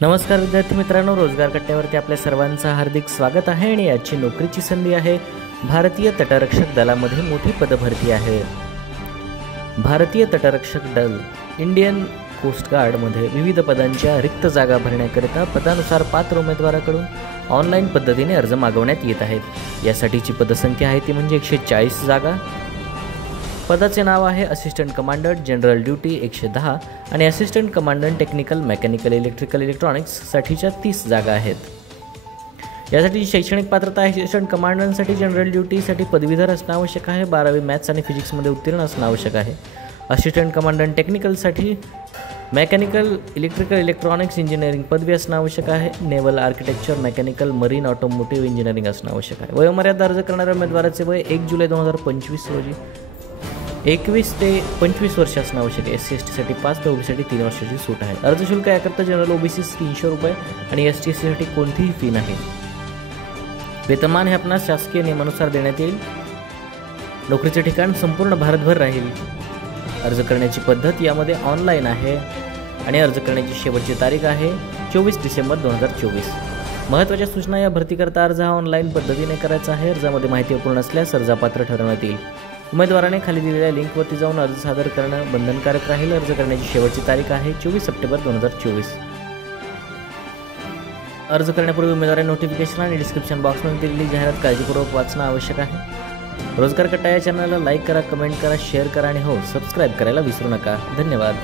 नमस्कार विद्यार्थी मित्रांनो, रोजगार कट्ट्यावरती आपल्या सर्वांचं हार्दिक स्वागत आहे। आणि आजची नोकरीची संधी आहे भारतीय तटरक्षक दलामध्ये मोठी पदभरती आहे। भारतीय तटरक्षक दल इंडियन कोस्ट गार्डमध्ये विविध पदांच्या रिक्त जागा भरण्याकरिता पदानुसार पात्र उमेदवाराकडून ऑनलाईन पद्धतीने अर्ज मागवण्यात येत आहेत। यासाठीची पदसंख्या आहे ती म्हणजे 140 जागा। पदाचे नाव आहे असिस्टंट कमांडंट जनरल ड्यूटी 110 आणि assistant commandant technical mechanical electrical इलेक्ट्रॉनिक्ससाठीच्या 30 जागा आहेत। यासाठी शैक्षणिक पात्रता आहे असिस्टंट कमांडंटसाठी जनरल ड्यूटीसाठी पदवीधर असणे आवश्यक आहे। 12वी मॅथ्स आणि फिजिक्समध्ये उत्तीर्ण असणे आवश्यक आहे। असिस्टंट कमांडंट टेक्निकलसाठी मेकॅनिकल इलेक्ट्रिकल इलेक्ट्रॉनिक्स इंजिनिअरिंग पदवी असणे आवश्यक आहे। Naval architecture mechanical marine automotive engineering असणे आवश्यक आहे। वयोमर्यादा अर्ज करणाऱ्या उमेदवाराचे वय 1 जुलै 2025 रोजी 21 ते 25 वर्ष असणे आवश्यक आहे। SC ST साठी 5 तर OBC साठी 3 वर्षाची सूट आहे। अर्ज शुल्क याकरता जनरल OBC 300 रुपये आणि ST SC साठी कोणतीही फी नाही। वेतनमान हे आपणास शासकीय नियमानुसार देण्यात येईल। नोकरीचे ठिकाण संपूर्ण भारतभर राहील। अर्ज करण्याची पद्धत यामध्ये ऑनलाईन आहे आणि अर्ज करण्याची शेवटची तारीख आहे 24 डिसेंबर 2024। महत्त्वाच्या सूचना, या भरतीकरता अर्ज हा ऑनलाईन पद्धतीने करायचा आहे। अर्जामध्ये माहिती अपूर्ण असल्यास अर्जापात्र ठरवण्यात येईल। उमेदवाराने खाली दिलेल्या लिंकवरती जाऊन अर्ज सादर करणं बंधनकारक राहील। अर्ज करण्याची शेवटची तारीख आहे 24 सप्टेंबर 2024। अर्ज करण्यापूर्वी उमेदवाराने नोटिफिकेशन आणि डिस्क्रिप्शन बॉक्समध्ये दिलेली जाहिरात काळजीपूर्वक वाचणं आवश्यक आहे। रोजगार कट्टा या चॅनलला लाईक करा, कमेंट करा, शेअर करा आणि सबस्क्राईब करायला विसरू नका। धन्यवाद।